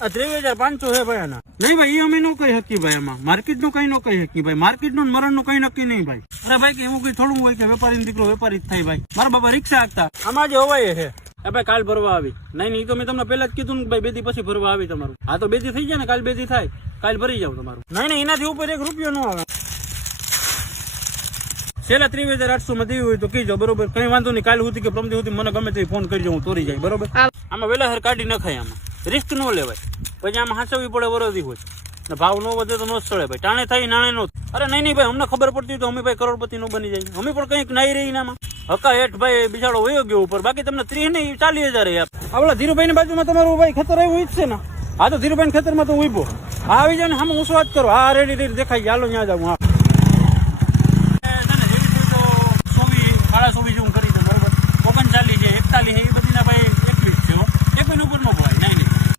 53,500 है भाई आना नहीं भाई ये અમે નો કહી શકીએ ભાઈ આમાં માર્કેટ નું કઈ નો કહી શકીએ ભાઈ માર્કેટ નું મરણ નું કઈ નક્કી નહીં ભાઈ અરે ભાઈ કે એવું કઈ થોડું હોય કે વેપારી દીકરો વેપારી જ થાય ભાઈ મારા બાપા રિક્ષા હાંકતા આમાં જે હોવાય છે ભાઈ કાલ ભરવા આવી નહીં તો મેં તમને પહેલા જ કીધું ને ભાઈ 2 દી પછી ભરવા આવી તમારું હા તો 2 દી થઈ જાય ને કાલ 2 દી થાય કાલ ભરી જાવ તમારું નહીં એનાથી ઉપર 1 રૂપિયો નો આવે છેલ્લા 53,800 માં દેવી હોય તો કીજો બરોબર કઈ વાંધો નહીં કાલ સુધી કે પ્રમદી સુધી મને ગમે તે ફોન કરજો હું તોરી જાય બરોબર આમાં વેલા હર કાઢી નખાય આમાં રિસ્ક નો લેવાય પછી આમાં હાંચવી પડે વરદી હોય ને ભાવ નો વધે તો નો જ ચડે ભાઈ ટાણે થાય નાણે નો અરે નહીં ભાઈ અમને ખબર પડતી તો અમે ભાઈ કરોડપતિ નો બની જાય અમે પણ કંઈક નાઈ રહી નામાં હકા હેઠ ભાઈ બિચારો વયો ગયો ઉપર બાકી તમને 30 નહીં 40,000 યાર આવલા ધીરુભાઈ ની બાજુમાં તમારું ભાઈ ખેતર આવ્યું જ છે ને હા તો ધીરુભાઈ ખેતરમાં તો ઉભો આવી જાય ને આમ ઊંચો વાત કરો હા રેડી દેખાય હાલો ત્યાં જાવ હા